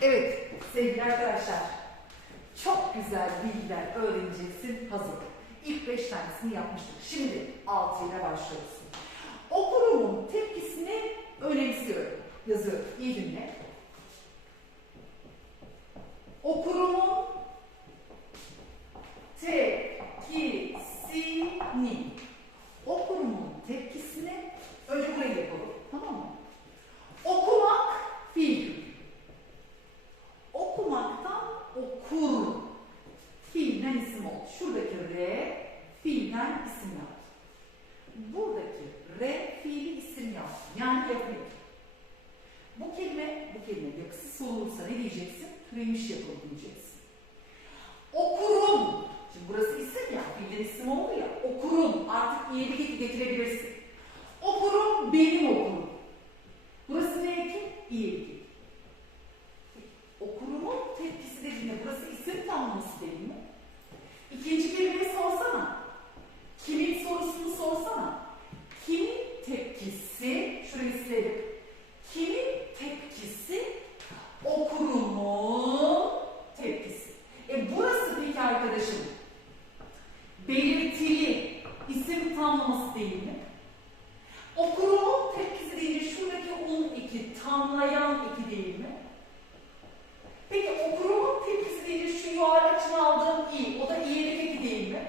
Evet sevgili arkadaşlar. Çok güzel bilgiler öğreneceksin. Hazır. İlk beş tanesini yapmıştık. Şimdi altı ile başlıyoruz. Okurumun tepkisini önemsiyorum. Yazıyorum. İyi dinle. Okurumun tepkisini okurumun tepkisini önce burayı yapalım. Tamam mı? Okumak fiil. Okumaktan okur. Fiilden isim oldu. Şuradaki R fiilden isim yaptı. Buradaki R fiili isim yaptı. Yani yapıyor. Bu kelime, bu kelime yapısı sorulursa ne diyeceksin? Türemiş yapılı diyeceksin. Okurum. Şimdi burası isim ya, fiilden isim oldu ya. Okurum. Artık iyilik getirebilirsin. Okurum benim okurum. Burası ne eki? İyilik. Okurumun tepkisi dediğinde burası isim tamlaması değil mi? İkinci kelimeyi sorsana. Kimin sorusunu sorsana. Kimin tepkisi, şurayı silelim. Kimin tepkisi? Okurumun tepkisi. E burası peki arkadaşım? Belirtili isim tamlaması değil mi? Okurumun tepkisi deyince şuradaki un iki, tamlayan iki değil mi? Peki okurumun tepkisi deyince şu yuvarlak için aldığım i, o da iyilik eki değil mi?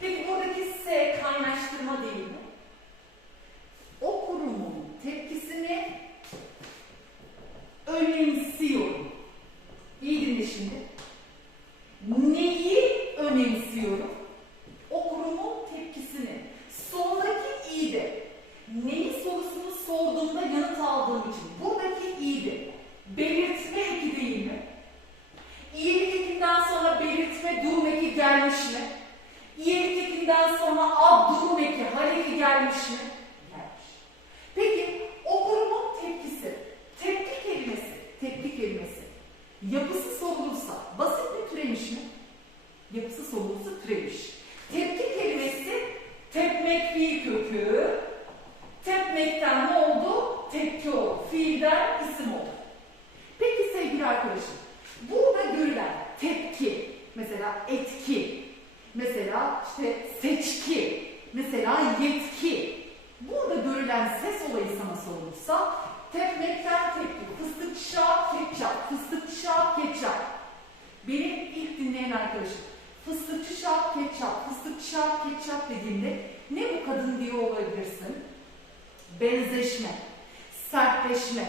Peki buradaki s kaynaştırma değil mi? Okurumun tepkisini önemsiyorum. İyi dinle şimdi. Neyi önemsiyorum? Okurumun tepkisini. Sondaki i de neyi sorusunu sorduğumda yanıt aldığım için buradaki i de belirtme eki değil mi? İyilik ekinden sonra belirtme durum eki gelmiş mi? İyilik ekinden sonra ab durum eki hal eki gelmiş mi? Gelmiş. Peki okurumun tepkisi, tepki kelimesi, tepki kelimesi yapısı sorulursa basit mi türemiş mi? Yapısı sorulursa türemiş. Tepki kelimesi tepmek fiil kökü. Tepmekten ne oldu? Tepki oldu. Fiilden isim oldu. Peki sevgili arkadaşım, burada görülen tepki, mesela etki, mesela işte seçki, mesela yetki, görülen ses olayı sana sorulursa tepmekten tepki, fıstık şap, ketçap, fıstık şap, ketçap. Benim ilk dinleyen arkadaşım, fıstıkçı şap, ketçap, fıstık şap, ketçap dediğimde ne bu kadın diye olabilirsin? Benzeşme, sertleşme,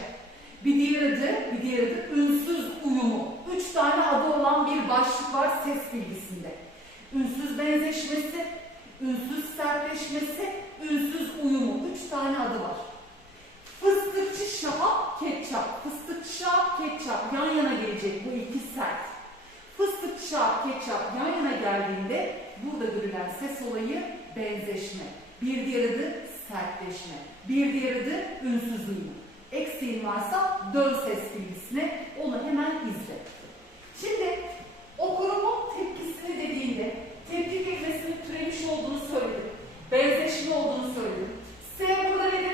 bir diğer adı, bir diğer adı ünsüz uyumu. Üç tane adı olan bir başlık var ses bilgisinde. Ünsüz benzeşmesi, ünsüz sertleşmesi, ünsüz uyumu. Üç tane adı var. Fıstıkçı şahap, ketçap. Fıstıkçı şahap, ketçap yan yana gelecek bu iki sert. Fıstıkçı şahap, ketçap yan yana geldiğinde burada görülen ses olayı benzeşme. Bir diğer adı sertleşme. Bir diğer adı ünsüz uyumu eksiğin varsa dön ses bilgisine onu hemen izle. Şimdi okurumun tepkisini dediğinde tepki kelimesinin türemiş olduğunu söyledim. Benzeşme olduğunu söyledim. S burada nedir?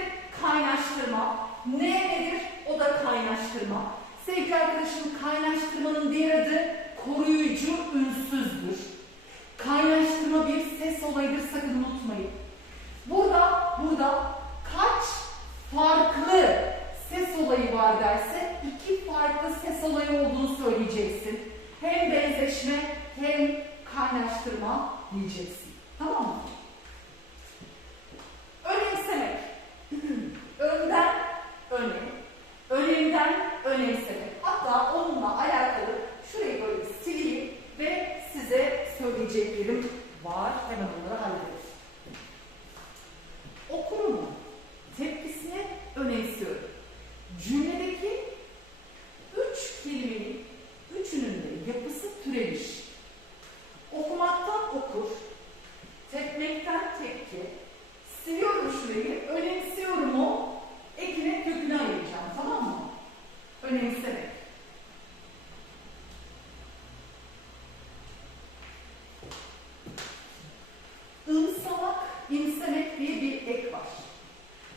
Kaynaştırma. N nedir? O da kaynaştırma. Sevgili arkadaşım kaynaştırmanın diğer adı koruyucu ünsüzdür. Kaynaştırma bir ses olayıdır sakın unutmayın. Burada, burada kaç farklı ses olayı var derse iki farklı ses olayı olduğunu söyleyeceksin. Hem benzeşme hem kaynaştırma diyeceksin. Tamam mı? Önemsemek. Önden önem. Önemden önemsemek. Hatta onunla alakalı şurayı böyle sileyim ve size söyleyeceklerim var. Hemen onları halledelim. Okurumun tepkisini önemsiyorum. Cümledeki üç kelimenin üçünün de yapısı türemiş. Okumaktan okur, tepmekten tepki, siliyorum şurayı, önemsiyorum o, ekine köküne ayıracağım tamam mı? Önemsemek. Imsamak, imsemek diye bir ek var.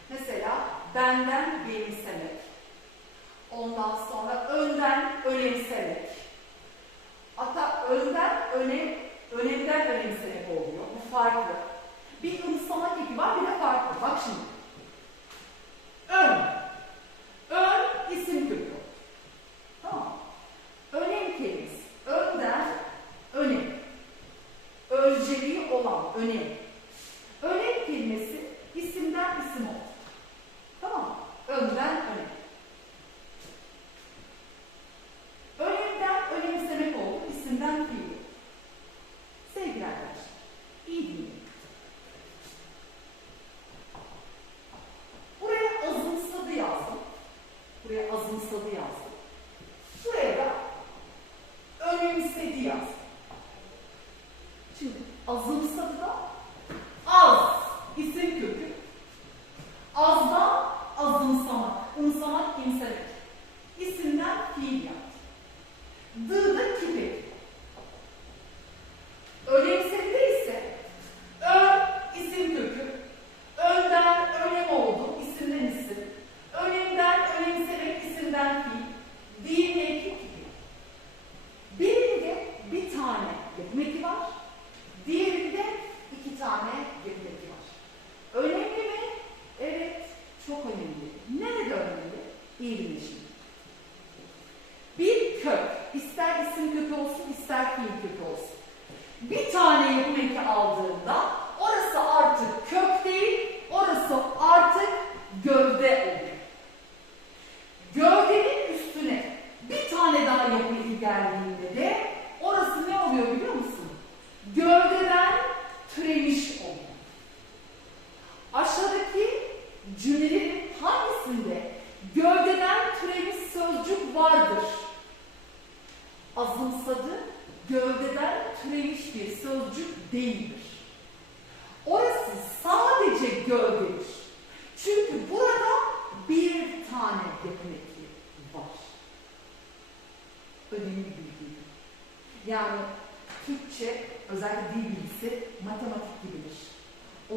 Mesela benden benimsemek. Ondan sonra önden önemsemek. Hatta önden önem, önemden önemsemek oluyor. Bu farklı. Bir ımsamak eki var bir de farklı. Bak şimdi. Ön. Ön isim kökü. Tamam. Önem kelimesi. Önden önem. Önceliği olan önem. Önem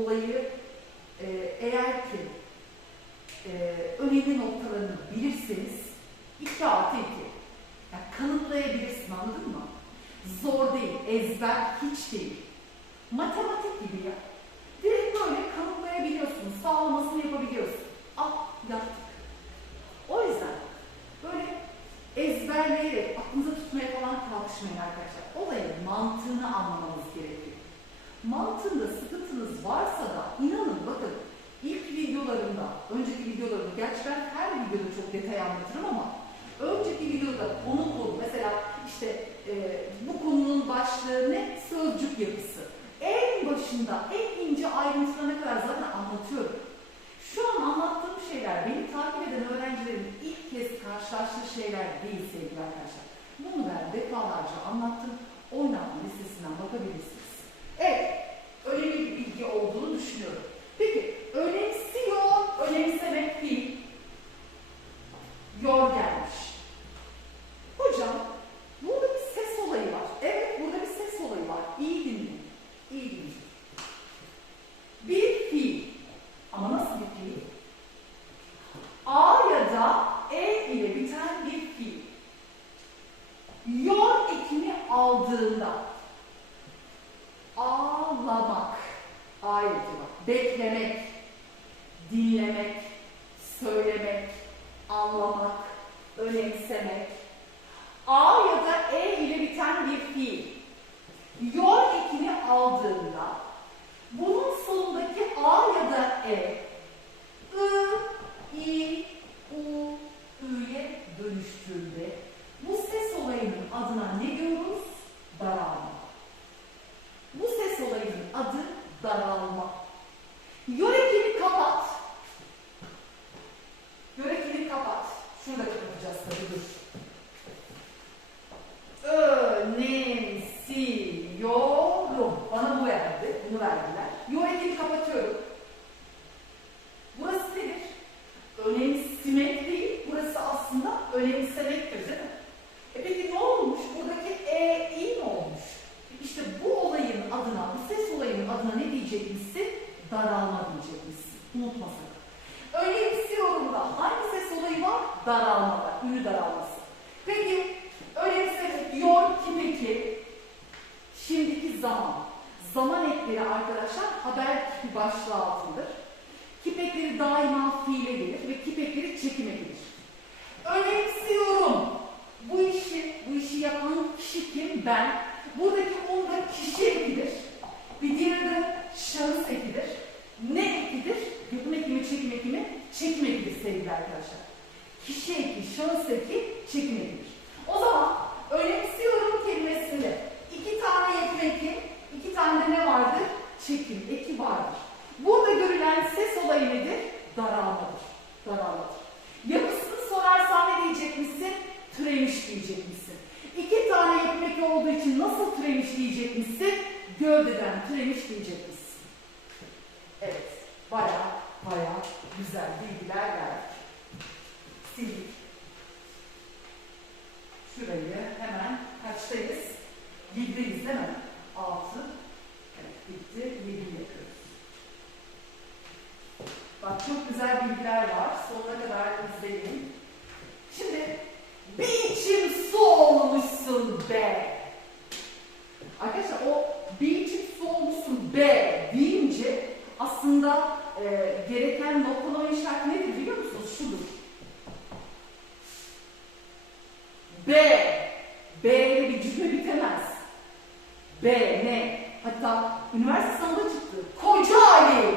Olayı e, eğer ki e, önemli noktalarını bilirseniz 2 artı 2. Yani kanıtlayabilirsin anladın mı? Zor değil, ezber hiç değil. Matematik gibi ya. Videoda çok detay anlatırım ama önceki videoda konu konu mesela işte e, bu konunun başlığı ne? Sözcük yapısı. En başında en ince ayrıntılarına kadar zaten anlatıyorum. Şu an anlattığım şeyler beni takip eden öğrencilerin ilk kez karşılaştığı şeyler değil sevgili arkadaşlar. Bunu ben defalarca anlattım. Oynatma listesinden bakabilirsiniz. Evet, önemli bir bilgi olduğunu düşünüyorum. Peki, önemsiyor, önemsemek. Yor gelmiş. Hocam, burada bir ses olayı var. Evet, burada bir ses olayı var. İyi dinleyin. İyi dinleyin. Bir fiil. Ama nasıl bir fiil? A ya da E ile biten bir fiil. Yor ekini aldığında ağlamak, var. Beklemek, dinlemek, önemsemek. A ya da E ile biten bir fiil. Yor ekini aldığında bunun sonundaki A ya da E I, I, U, Ü'ye dönüştüğünde bu ses olayının adına ne diyoruz? Daralma. Bu ses olayının adı daralma. Yörekini kapat. Yörekini kapat. Şunu da kapatacağız tabii dur. Önemsiyorum. Bana bu verdi. Bunu verdiler. Yörekini kapatıyorum. Burası nedir? Önemsemek değil. Burası aslında önemsemektir değil mi? E peki ne olmuş? Buradaki e, i mi olmuş? İşte bu olayın adına, bu ses olayının adına ne diyecekmişsin? Daralma diyecekmişsin. Unutma sakın. Önemsiyorum da hangi ses olayı var? Daralma var. Ünlü daralması. Peki arkadaşlar haber kipi başlığı altındır. Kipekleri daima fiile gelir ve kipekleri çekime gelir. Önemsiyorum. Bu işi, bu işi yapan kişi kim? Ben. Buradaki onda kişi ekidir. Bir diğeri de şahıs ekidir. Ne ekidir? Yapım eki mi, çekim eki mi? Çekim ekidir sevgili arkadaşlar. Kişi eki, şahıs eki, çekim ekidir. O zaman önemsiyorum kelimesinde iki tane yapım eki, iki tane de ne vardır? Çekim eki vardır. Burada görülen ses olayı nedir? Daralmadır. Daralmadır. Yapısını sorarsan ne diyecek misin? Türemiş diyecek misin? İki tane yapım eki olduğu için nasıl türemiş diyecek misin? Gövdeden türemiş diyecek misin? Evet. Baya baya güzel bilgiler verdik. Sildik. Şurayı hemen kaçtayız? 7'deyiz değil mi? 6. Evet bitti. 7'yi yapıyoruz. Bak çok güzel bilgiler var. Sonuna izleyin. Şimdi bir içim su olmuşsun be. Arkadaşlar o bir içim su olmuşsun be deyince aslında e, gereken noktalama işareti nedir biliyor musunuz? Şudur. B. B ile bir cümle bitemez. B ne? Hatta üniversite sınavında çıktı. Koca Ali.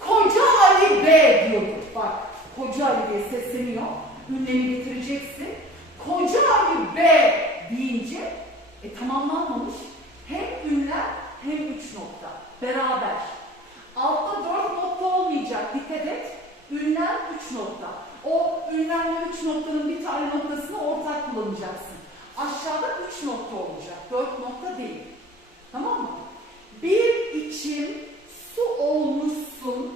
Koca Ali B diyordu. Bak Koca Ali diye sesleniyor. Ünlemi getireceksin. Koca Ali B deyince e, tamamlanmamış. Hem ünlem hem üç nokta. Beraber. Altta dört nokta olmayacak. Dikkat et. Ünlem üç nokta. O ünlemle üç noktanın bir tane noktasını ortak kullanacaksın. Aşağıda üç nokta olacak. Dört nokta değil. Tamam mı? Bir içim su olmuşsun.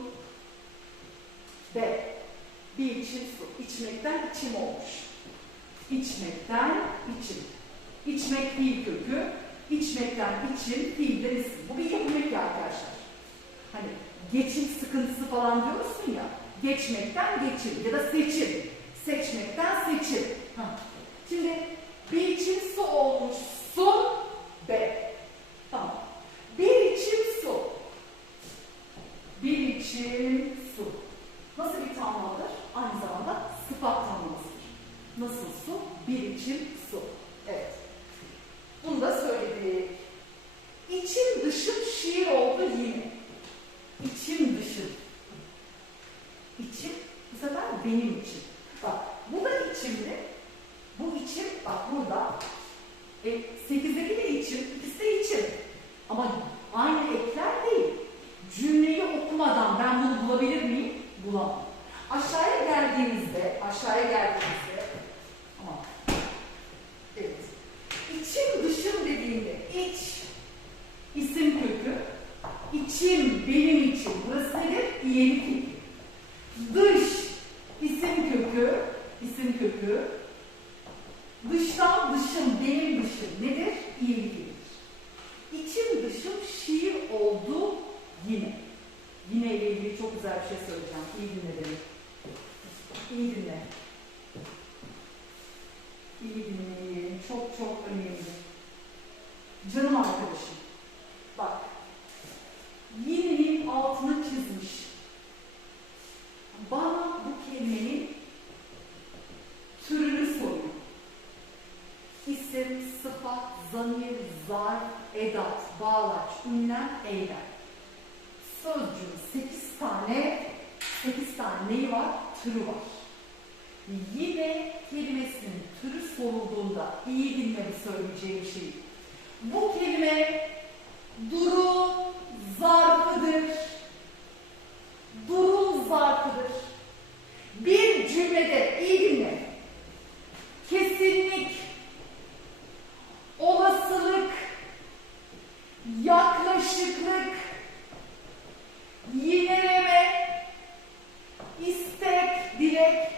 B. Bir içim su. İçmekten içim olmuş. İçmekten içim. İçmek fiil kökü. İçmekten içim fiilden isim. Bu bir yapım eki arkadaşlar. Hani geçim sıkıntısı falan diyorsun ya. Geçmekten geçim ya da seçim. Seçmekten seçim. Hah. Şimdi bir içim su olmuşsun. B. Tamam. Bir içim su. Bir içim su. Nasıl bir tamladır? Aynı zamanda sıfat tamlamasıdır. Nasıl su? Bir içim su. Evet. Bunu da söyledik. İçim dışım şiir oldu yine. İçim dışım. İçim bu sefer benim içim. Bak bu da içimli. Bu içim bak burada. E, 8'deki de içim, ikisi de içim. Ama aynı ekler değil. Cümleyi okumadan ben bunu bulabilir miyim? Bulamam. Aşağıya geldiğimizde, aşağıya geldiğimizde, ama evet. İçim dışım dediğimde iç, isim kökü, içim benim için. Burası nedir? İyelik kökü. Dış, isim kökü, isim kökü. Dıştan dışım, benim dışım nedir? İyilik köküdür. İçim dışım şiir oldu yine. Yine ile ilgili çok güzel bir şey söyleyeceğim. İyi dinle beni. İyi dinle. İyi dinleyin. Çok çok önemli. Canım arkadaşım. Bak. Yinenin altını çizmiş. Bana bu kelimenin türünü soruyor. İsim, sıfat, zamir, zarf, bağlaç, ünlem, eylem. Sözcüğün 8 tane 8 tane neyi var? Türü var. Yine kelimesinin türü sorulduğunda iyi dinle bu söyleyeceğim şeyi. Bu kelime durum zarfıdır. Durum zarfıdır. Bir cümlede iyi dinle. Kesinlik, olasılık, yaklaşıklık, yineleme, istek, dilek,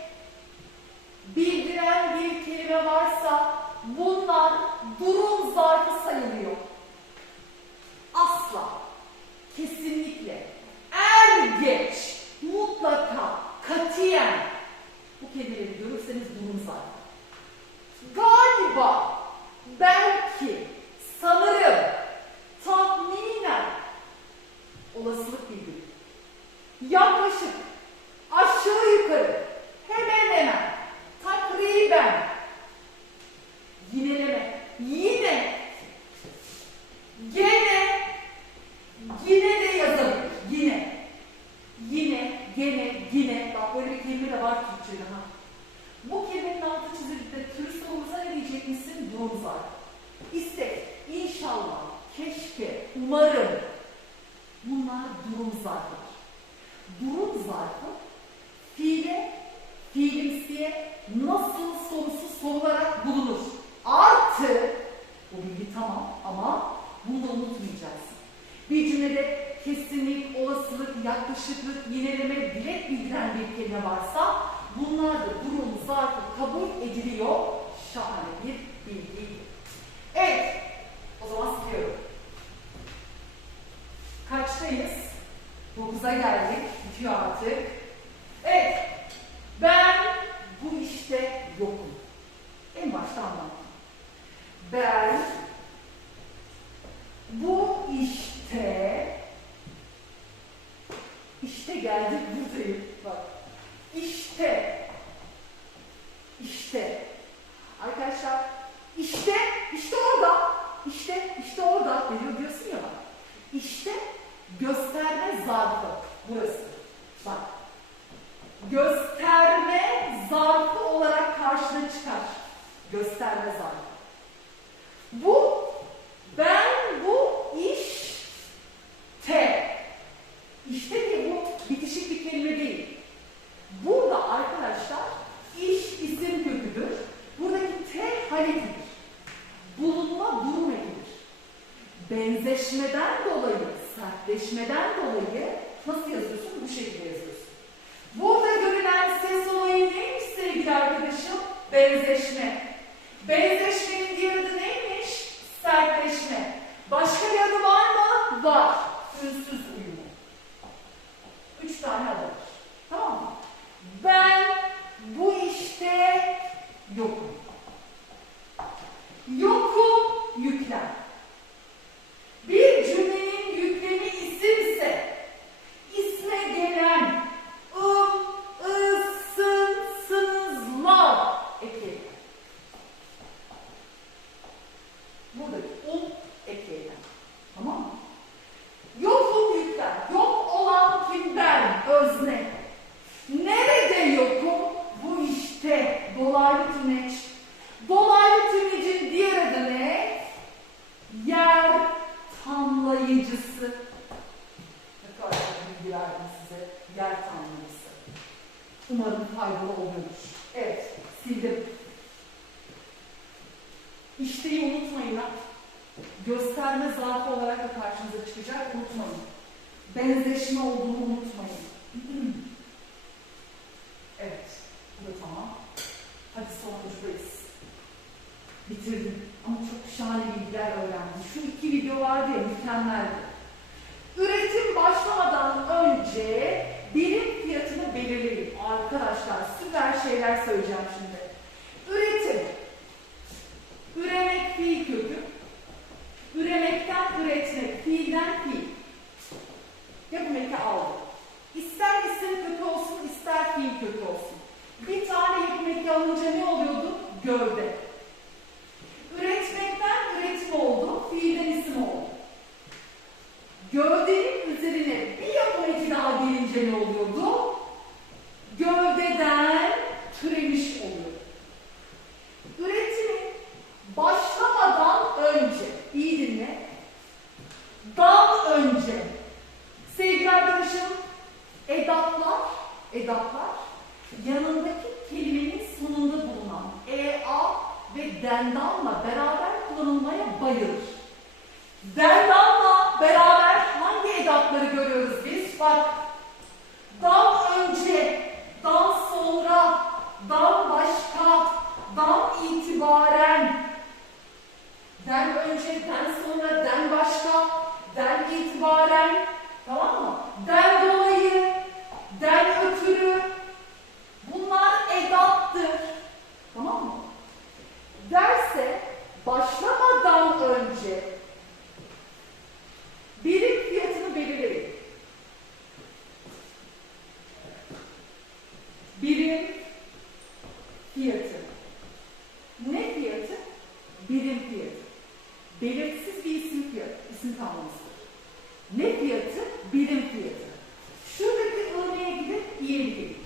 bildiren bir kelime varsa bunlar durum zarfı sayılıyor. Asla, kesinlikle, er geç, mutlaka, katiyen bu kelimeleri görürseniz durum zarfı. Galiba, belki, sanırım, olasılık bildirim. Yaklaşık, aşağı yukarı, hemen hemen, takriben, yineleme, yine, gene, yine de yazabilir, yine, yine, gene, yine, bak böyle bir kelime de var Türkçe'de ha. Bu kelimenin altı çizildiğinde turist olmasa ne diyecek misin? Durum var. İstek, inşallah, keşke, umarım, Bunlar durum zarfıdır. Durum zarfı fiile, fiilimsiye nasıl sorusu sorularak bulunur. Artı, bu bilgi tamam ama bunu da unutmayacaksın. Bir cümlede kesinlik, olasılık, yaklaşıklık, yineleme, direkt bildiren bir kelime varsa bunlar da durum zarfı kabul ediliyor. Şahane bir bilgi. Evet, o zaman siliyorum. Kaçtayız? 9'a geldik. Bitiyor artık. Evet. Ben bu işte yokum. En başta anlattım. Ben bu işte işte geldik buradayım. Bak. İşte işte arkadaşlar işte işte orada işte işte orada veriyor diyorsun ya bak. İşte gösterme zarfı burası. Bak. Gösterme zarfı olarak karşına çıkar. Gösterme zarfı. Bu ben bu işte. İşte diye bu bitişik bir kelime değil. Burada arkadaşlar iş isim köküdür. Buradaki T haletidir. Bulunma durum ekidir. Benzeşmeden dolayı, sertleşmeden dolayı nasıl yazıyorsun? Bu şekilde yazıyorsun. Burada görülen ses olayı neymiş sevgili arkadaşım? Benzeşme. Benzeşmenin diğer adı neymiş? Sertleşme. Başka bir adı var mı? Var. Ünsüz uyumu. Üç tane adı var. Tamam mı? Ben bu işte yokum. Yokum yüklem. Bir cümlenin yüklemi isimse isme gelen ım, ısın, sınızlar ekleyin. Buradaki um ekleyin. Tamam mı? Yokum yüklem. Yok olan kim ben? Özne. Nerede yokum? Bu işte dolaylı tümeç. Dolaylı tümecin diğer adı ne? Yer tamlayıcısı. Ne kadar bilgi verdim size. Yer tamlayıcısı. Umarım faydalı oluyormuş. Evet, sildim. İşteyi unutmayın ha. Gösterme zarfı olarak da karşınıza çıkacak, unutmayın. Benzeşme olduğunu unutmayın. evet, bu da tamam. Hadi sonuncudayız. Bitirdim ama çok şahane bilgiler öğrendim. Şu iki video vardı ya, mükemmeldi. Üretim başlamadan önce birim fiyatını belirleyin. Arkadaşlar süper şeyler söyleyeceğim şimdi. Üretim. Üremek fiil kökü. Üremekten üretmek, fiilden fiil. Yapım eki aldı. İster isim kökü olsun, ister fiil kökü olsun. Bir tane yapım eki alınca ne oluyordu? Gövde. Üretmekten üretim oldu, fiilden isim oldu. Gövdenin üzerine bir yapım eki daha gelince ne oluyordu? Gövdeden türemiş oluyor. Üretimin başlamadan önce, iyi dinle, dan önce, sevgili arkadaşım, edatlar, edatlar, yanındaki kelimenin sonunda bulunan e-a ve dendanla beraber kullanılmaya bayılır. Dendanla beraber hangi edatları görüyoruz biz? Bak, dan önce, dan sonra, dan başka, dan itibaren, den önce, den sonra, den başka, den itibaren, tamam mı? Den dolayı, den ötürü, bunlar edattır. Tamam mı? Derse başlamadan önce birim fiyatını belirleyin. Birim fiyatı. Ne fiyatı? Birim fiyatı. Belirsiz bir isim fiyatı, isim tamlamasıdır. Ne fiyatı? Birim fiyatı. Şuradaki örneğe gidip iyilik gelir.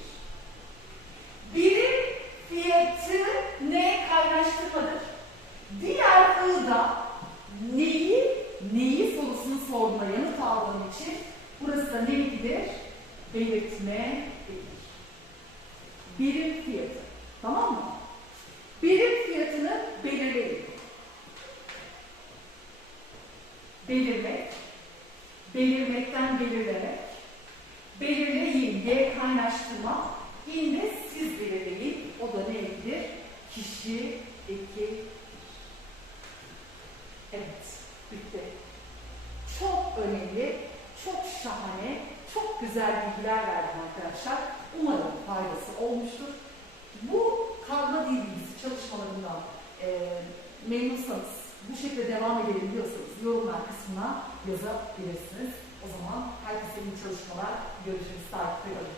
Birim fiyatı ne kaynaştırmadır? Diğer burada neyi, neyi sorusunu sorduğuna yanıt aldığım için burası da neydir? Belirtme bilir. Birim fiyatı. Tamam mı? Birim fiyatını belirleyin. Belirmek, belirmekten belirlemek, belirleyin diye kaynaştırma, yine siz belirleyin, o da neydir? Kişi, eki, Evet, bitti. Çok önemli, çok şahane, çok güzel bilgiler verdim arkadaşlar. Umarım faydası olmuştur. Bu karma dil bilgisi çalışmalarından e, memnunsanız, bu şekilde devam edelim diyorsanız yorumlar kısmına yazabilirsiniz. O zaman herkese iyi çalışmalar. Görüşürüz. Takipte kalın.